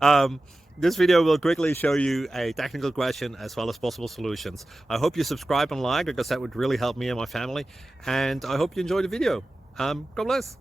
um, this video will quickly show you a technical question as well as possible solutions. I hope you subscribe and like, because that would really help me and my family. And I hope you enjoy the video. God bless.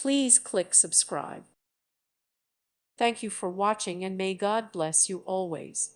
Please click subscribe. Thank you for watching, and may God bless you always.